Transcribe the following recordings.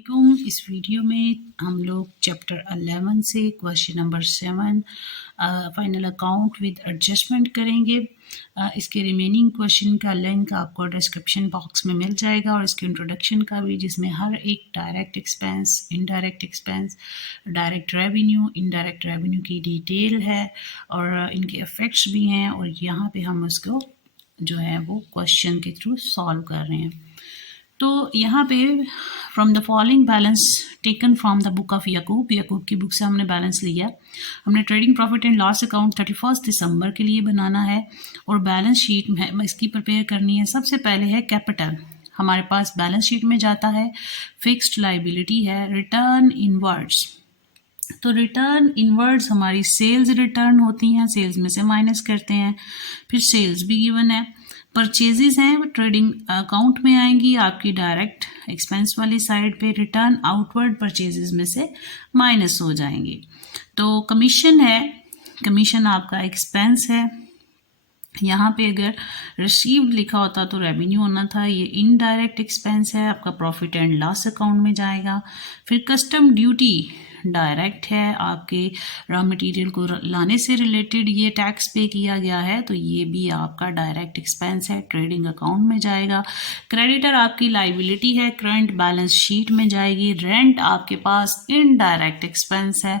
इस वीडियो में हम लोग चैप्टर 11 से question number 7 final account with adjustment करेंगे। इसके रिमेनिंग क्वेश्चन का लिंक आपको डिस्क्रिप्शन बॉक्स में मिल जाएगा और इसके इंट्रोडक्शन का भी, जिसमें हर एक direct expense, indirect expense, direct revenue, indirect revenue की डिटेल है और इनके इफ़ेक्ट्स भी हैं और यहाँ पे हम उसको जो है वो क्वेश्चन के थ्रू सॉल्व कर रहे हैं। तो यहाँ पे from the following balance taken from the book of Yakub की बुक से हमने बैलेंस लिया। हमने trading profit and loss account 31 दिसंबर के लिए बनाना है और बैलेंस शीट में इसकी प्रिपेयर करनी है। सबसे पहले है कैपिटल, हमारे पास बैलेंस शीट में जाता है, फिक्स्ड लाइबिलिटी है, रिटर्न इनवर्ड्स। तो रिटर्न इनवर्ड्स हमारी सेल्स रिटर्न होती हैं, सेल्स में से माइनस करते हैं, फिर सेल्स भी गिवन है। परचेजेस हैं वो ट्रेडिंग अकाउंट में आएंगी, आपकी डायरेक्ट एक्सपेंस वाली साइड पे, रिटर्न आउटवर्ड परचेजेस में से माइनस हो जाएंगी। तो कमीशन है, कमीशन आपका एक्सपेंस है। यहाँ पे अगर रिसीव्ड लिखा होता तो रेवेन्यू होना था, ये इनडायरेक्ट एक्सपेंस है, आपका प्रॉफिट एंड लॉस अकाउंट में जाएगा। फिर कस्टम ड्यूटी डायरेक्ट है, आपके रॉ मटेरियल को लाने से रिलेटेड ये टैक्स पे किया गया है, तो ये भी आपका डायरेक्ट एक्सपेंस है, ट्रेडिंग अकाउंट में जाएगा। क्रेडिटर आपकी लाइबिलिटी है, करंट बैलेंस शीट में जाएगी। रेंट आपके पास इनडायरेक्ट एक्सपेंस है,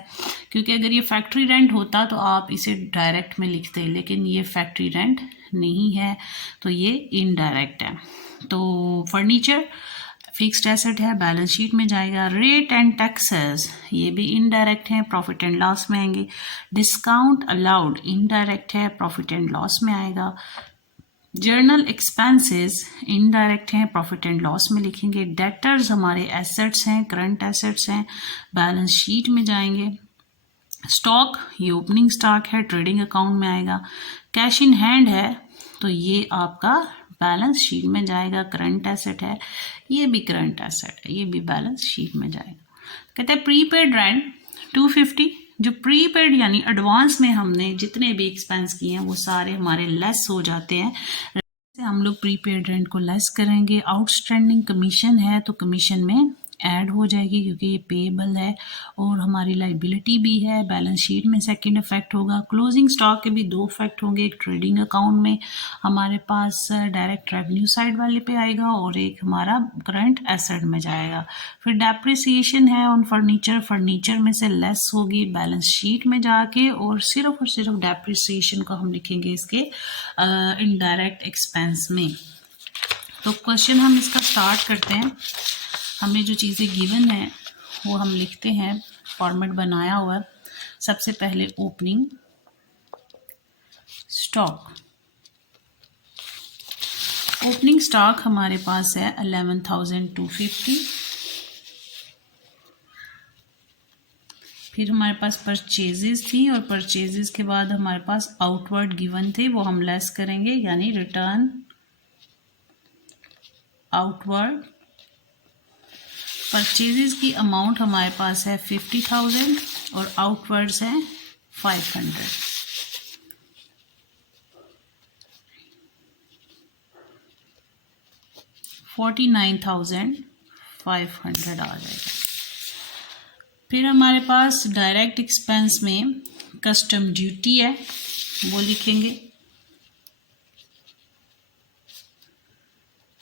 क्योंकि अगर ये फैक्ट्री रेंट होता तो आप इसे डायरेक्ट में लिखते, लेकिन ये फैक्ट्री रेंट नहीं है तो ये इनडायरेक्ट है। तो फर्नीचर फिक्स्ड एसेट है, बैलेंस शीट में जाएगा। रेट एंड टैक्सेस ये भी इनडायरेक्ट हैं, प्रॉफिट एंड लॉस में आएंगे। डिस्काउंट अलाउड इनडायरेक्ट है, प्रॉफिट एंड लॉस में आएगा। जर्नल एक्सपेंसेस इनडायरेक्ट हैं, प्रॉफिट एंड लॉस में लिखेंगे। डेटर्स हमारे एसेट्स हैं, करंट एसेट्स हैं, बैलेंस शीट में जाएंगे। स्टॉक ये ओपनिंग स्टॉक है, ट्रेडिंग अकाउंट में आएगा। कैश इन हैंड है तो ये आपका बैलेंस शीट में जाएगा। करंट एसेट है, ये भी करंट एसेट है, ये भी बैलेंस शीट में जाएगा। कहते हैं प्रीपेड रेंट 250, जो प्रीपेड यानी एडवांस में हमने जितने भी एक्सपेंस किए हैं वो सारे हमारे लेस हो जाते हैं, हम लोग प्रीपेड रेंट को लेस करेंगे। आउटस्टैंडिंग कमीशन है तो कमीशन में ऐड हो जाएगी क्योंकि ये पेएबल है और हमारी लाइबिलिटी भी है, बैलेंस शीट में सेकंड इफेक्ट होगा। क्लोजिंग स्टॉक के भी दो इफेक्ट होंगे, एक ट्रेडिंग अकाउंट में हमारे पास डायरेक्ट रेवेन्यू साइड वाले पे आएगा और एक हमारा करंट एसेट में जाएगा। फिर डेप्रिसिएशन है ऑन फर्नीचर, फर्नीचर में से लेस होगी बैलेंस शीट में जाके और सिर्फ डेप्रिसिएशन को हम लिखेंगे इसके इनडायरेक्ट एक्सपेंस में। तो क्वेश्चन हम इसका स्टार्ट करते हैं। हमें जो चीज़ें गिवन है वो हम लिखते हैं, फॉर्मेट बनाया हुआ है। सबसे पहले ओपनिंग स्टॉक, ओपनिंग स्टॉक हमारे पास है 11,250। फिर हमारे पास परचेजेस थी और परचेजेस के बाद हमारे पास आउटवर्ड गिवन थे, वो हम लेस करेंगे, यानी रिटर्न आउटवर्ड। परचेजेस की अमाउंट हमारे पास है 50,000 और आउटवर्ड्स हैं 500। $49,500 आ जाएगा। फिर हमारे पास डायरेक्ट एक्सपेंस में कस्टम ड्यूटी है, वो लिखेंगे।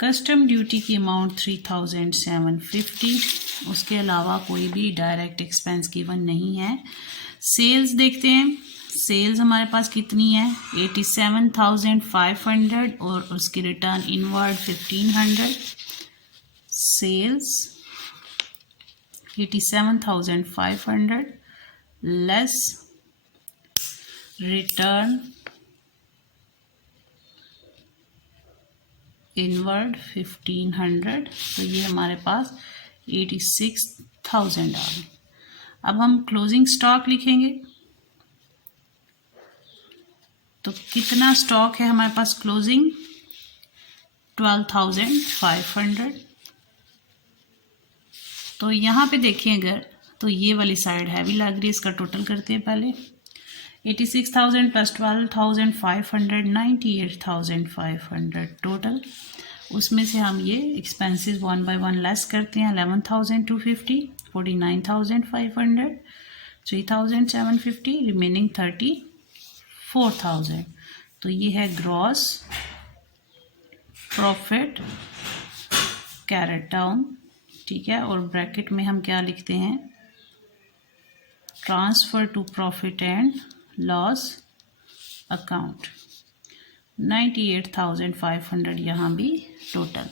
कस्टम ड्यूटी की अमाउंट 3,750। उसके अलावा कोई भी डायरेक्ट एक्सपेंस गिवन नहीं है। सेल्स देखते हैं, सेल्स हमारे पास कितनी है 87,500 और उसकी return inward 1,500। Sales 87,500 less return inward 1,500, तो ये हमारे पास 86,000 आ गई। अब हम क्लोजिंग स्टॉक लिखेंगे, तो कितना स्टॉक है हमारे पास क्लोजिंग 12,500। तो यहाँ पे देखिए अगर, तो ये वाली साइड हैवी लग रही है, इसका टोटल करते हैं पहले। 86,000 प्लस 12,500 98,500 टोटल। उसमें से हम ये expenses one by one less करते हैं। 11,250, 49,500, 3,750, रिमेनिंग 34,000। तो ये है ग्रॉस प्रॉफिट कैरेट डाउन, ठीक है। और ब्रैकेट में हम क्या लिखते हैं, transfer to profit and loss account. 98,500 यहाँ भी टोटल।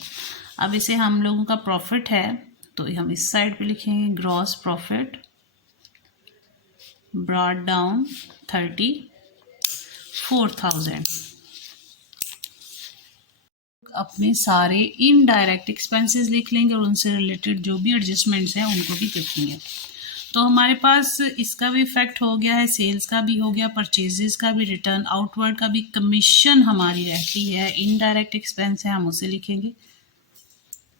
अब इसे हम लोगों का प्रॉफिट है तो हम इस साइड पे लिखेंगे ग्रॉस प्रॉफिट ब्रॉट डाउन 34,000। अपने सारे इनडायरेक्ट एक्सपेंसेस लिख लेंगे और उनसे रिलेटेड जो भी एडजस्टमेंट्स हैं उनको भी देखेंगे। तो हमारे पास इसका भी इफेक्ट हो गया है, सेल्स का भी हो गया, परचेजेस का भी, रिटर्न आउटवर्ड का भी, कमीशन हमारी रहती है, इनडायरेक्ट एक्सपेंस है, हम उसे लिखेंगे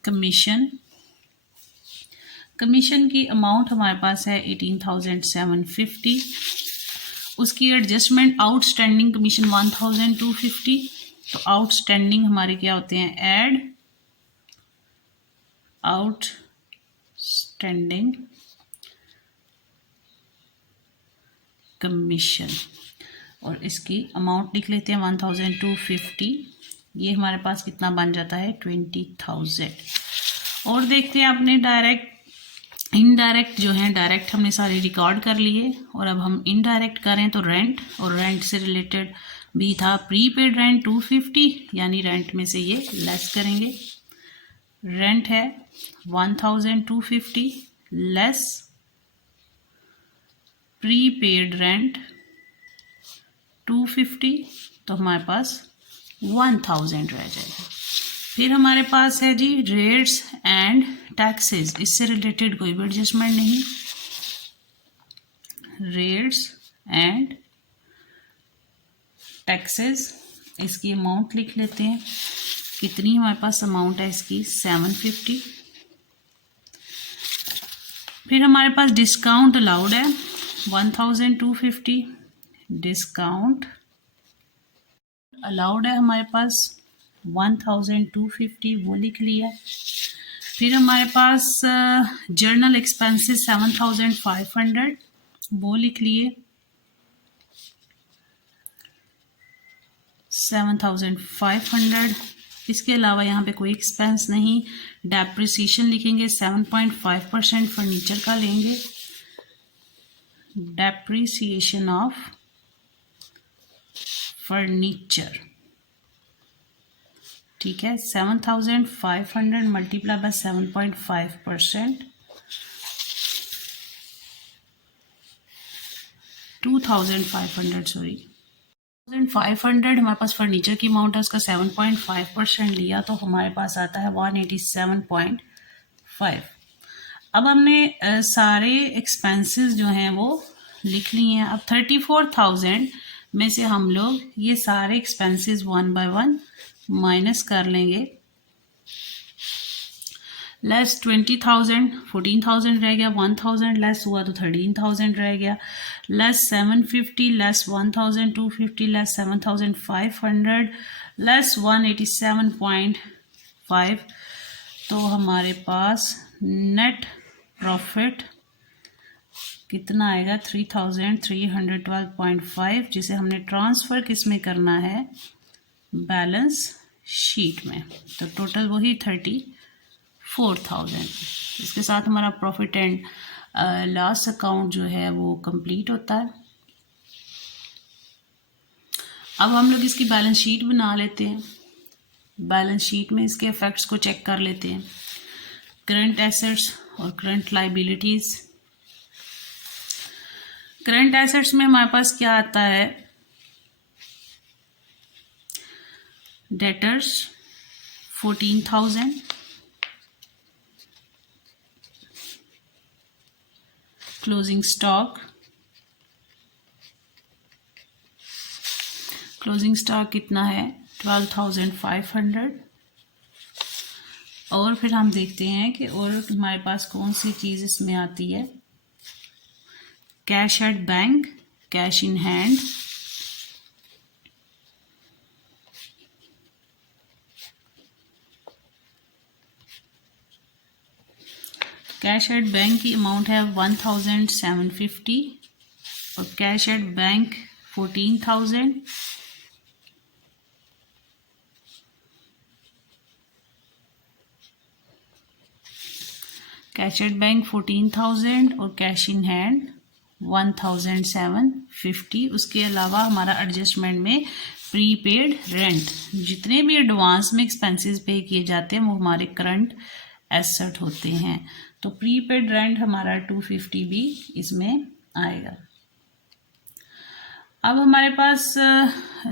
कमीशन। कमीशन की अमाउंट हमारे पास है 18,750। उसकी एडजस्टमेंट आउटस्टैंडिंग कमीशन 1,250। तो आउटस्टैंडिंग हमारे क्या होते हैं, ऐड आउटस्टैंडिंग कमीशन और इसकी अमाउंट लिख लेते हैं 1,250। ये हमारे पास कितना बन जाता है 20,000। और देखते हैं अपने डायरेक्ट इनडायरेक्ट जो है, डायरेक्ट हमने सारे रिकॉर्ड कर लिए और अब हम इनडायरेक्ट करें तो रेंट, और रेंट से रिलेटेड भी था प्रीपेड रेंट 250, यानी रेंट में से ये लेस करेंगे। रेंट है 1,250 लेस प्रीपेड रेंट 250, तो हमारे पास 1,000 रह जाएगा। फिर हमारे पास है जी रेट्स एंड टैक्सेस, इससे रिलेटेड कोई भी एडजस्टमेंट नहीं। रेट्स एंड टैक्सेस, इसकी अमाउंट लिख लेते हैं, कितनी हमारे पास अमाउंट है इसकी 750। फिर हमारे पास डिस्काउंट अलाउड है 1,250, डिस्काउंट अलाउड है हमारे पास 1,250, वो लिख लिया। फिर हमारे पास जर्नल एक्सपेंसेस 7,500, वो लिख लिए। 7,500। इसके अलावा यहाँ पे कोई एक्सपेंस नहीं। डेप्रिसिएशन लिखेंगे 7.5% फर्नीचर का लेंगे। डेप्रिसिएशन ऑफ फर्नीचर, ठीक है। 7,500 मल्टीप्लाई बाय 7.5%, 2,500 सॉरी 1,500 हमारे पास फर्नीचर की अमाउंट है, उसका 7.5% लिया तो हमारे पास आता है 187.5। अब हमने सारे एक्सपेंसेस जो हैं वो लिख लिए हैं। अब 34,000 में से हम लोग ये सारे expenses one by one minus कर लेंगे। लेस 20,000, 14,000 रह गया, 1,000 लेस हुआ तो 13,000 रह गया, लेस 750, लेस 1,250, लेस 7,500, लेस 187.5। तो हमारे पास नेट प्रॉफिट कितना आएगा 3,312.5, जिसे हमने ट्रांसफ़र किस में करना है, बैलेंस शीट में। तो टोटल वही 34,000। इसके साथ हमारा प्रॉफिट एंड लॉस अकाउंट जो है वो कंप्लीट होता है। अब हम लोग इसकी बैलेंस शीट बना लेते हैं। बैलेंस शीट में इसके इफेक्ट्स को चेक कर लेते हैं। करंट एसेट्स और करंट लाइबिलिटीज़। करंट एसेट्स में हमारे पास क्या आता है, debtors 14,000, closing stock, closing stock कितना है 12,500। और फिर हम देखते हैं कि और हमारे पास कौन सी चीज़ इसमें आती है, cash at bank, cash in hand, cash at bank की अमाउंट है 1750 और cash at bank 14,000। Cash at bank 14,000 और कैश इन हैंड 1750। उसके अलावा हमारा एडजस्टमेंट में प्रीपेड रेंट, जितने भी एडवांस में एक्सपेंसेस पे किए जाते हैं वो हमारे करंट एसेट होते हैं। तो प्रीपेड रेंट हमारा 250 भी इसमें आएगा। अब हमारे पास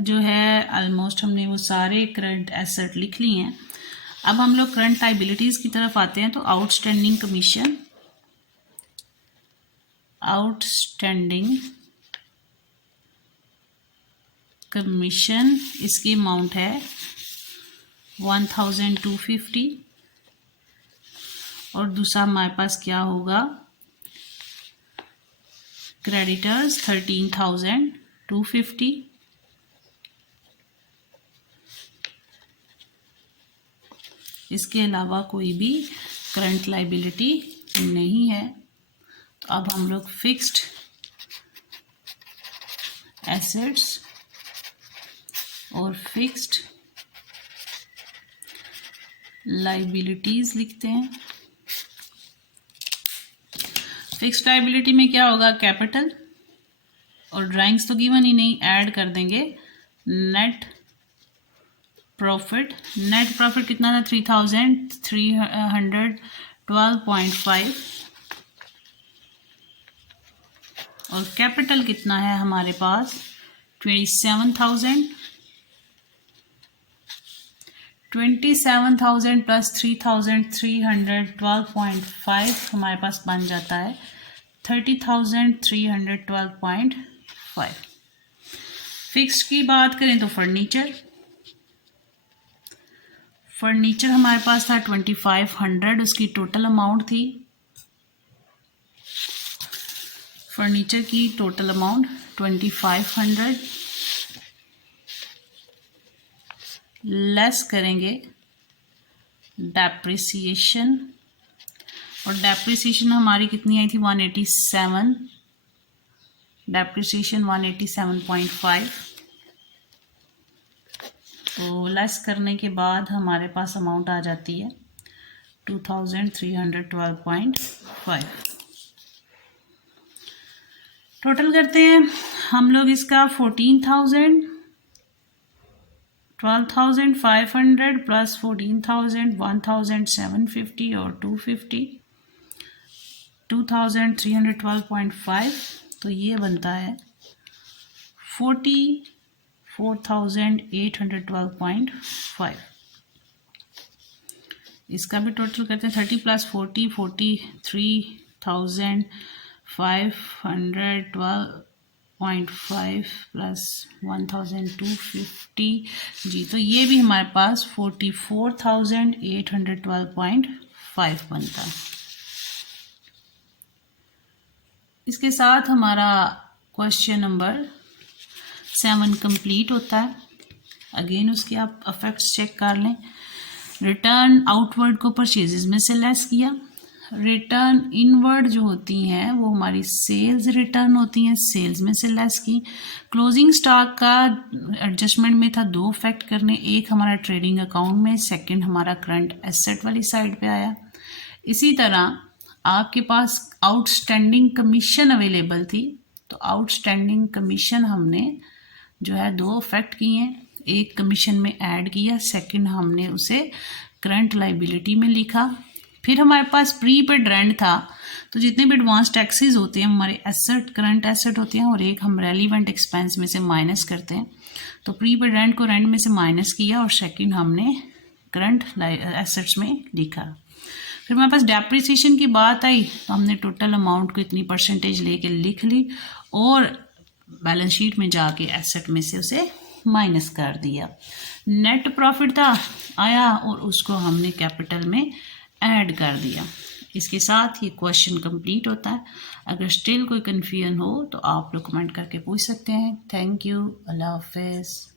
जो है ऑलमोस्ट हमने वो सारे करंट एसेट लिख लिए हैं। अब हम लोग करंट लायबिलिटीज की तरफ आते हैं। तो आउटस्टैंडिंग कमीशन, आउटस्टैंडिंग कमीशन इसकी अमाउंट है 1250 और दूसरा हमारे पास क्या होगा, क्रेडिटर्स 13,250। इसके अलावा कोई भी करंट लायबिलिटी नहीं है। तो अब हम लोग फिक्स्ड एसेट्स और फिक्स्ड लायबिलिटीज लिखते हैं। फिक्स्ड लायबिलिटी में क्या होगा, कैपिटल, और ड्राइंग्स तो गिवन ही नहीं, ऐड कर देंगे नेट प्रॉफिट। नेट प्रॉफिट कितना था, 3,312.5 और कैपिटल कितना है हमारे पास 27,000। 27,000 प्लस 3,312.5 हमारे पास बन जाता है 30,312.5। फिक्स्ड की बात करें तो फर्नीचर हमारे पास था 2,500, उसकी टोटल अमाउंट थी। फर्नीचर की टोटल अमाउंट 2,500 लेस करेंगे डेप्रिसिएशन, और डेप्रिसिएशन हमारी कितनी आई थी 187, डेप्रिसिएशन 187.5। तो लेस करने के बाद हमारे पास अमाउंट आ जाती है 2,312.5। टोटल करते हैं हम लोग इसका 14,000, 12,500 प्लस 14,000 1,750 और 250 2,312.5। तो ये बनता है 44,812.5। इसका भी टोटल करते हैं 30 प्लस 40 43,512.5 प्लस 1,250 जी। तो ये भी हमारे पास 44,812.5 बनता है। इसके साथ हमारा क्वेश्चन नंबर 7 कंप्लीट होता है। अगेन उसके आप इफेक्ट्स चेक कर लें। रिटर्न आउटवर्ड को परचेजेस में से लेस किया। रिटर्न इनवर्ड जो होती हैं वो हमारी सेल्स रिटर्न होती हैं, सेल्स में से लेस की। क्लोजिंग स्टॉक का एडजस्टमेंट में था 2 इफेक्ट करने, एक हमारा ट्रेडिंग अकाउंट में, सेकंड हमारा करंट एसेट वाली साइड पे आया। इसी तरह आपके पास आउटस्टैंडिंग कमीशन अवेलेबल थी, तो आउटस्टैंडिंग कमीशन हमने जो है 2 इफेक्ट किए हैं, एक कमीशन में ऐड किया, सेकंड हमने उसे करंट लायबिलिटी में लिखा। फिर हमारे पास प्रीपेड रेंट था, तो जितने भी एडवांस टैक्सेस होते हैं हमारे एसेट करंट एसेट होते हैं और एक हम रेलिवेंट एक्सपेंस में से माइनस करते हैं। तो प्रीपेड रेंट को रेंट में से माइनस किया और सेकंड हमने करंट एसेट्स में लिखा। फिर हमारे पास डेप्रिसिएशन की बात आई, तो हमने टोटल अमाउंट को इतनी परसेंटेज लेके लिख ली और बैलेंस शीट में जाके एसेट में से उसे माइनस कर दिया। नेट प्रॉफिट था आया और उसको हमने कैपिटल में ऐड कर दिया। इसके साथ ही क्वेश्चन कंप्लीट होता है। अगर स्टिल कोई कन्फ्यूजन हो तो आप लोग कमेंट करके पूछ सकते हैं। थैंक यू, अल्लाह हाफिज़।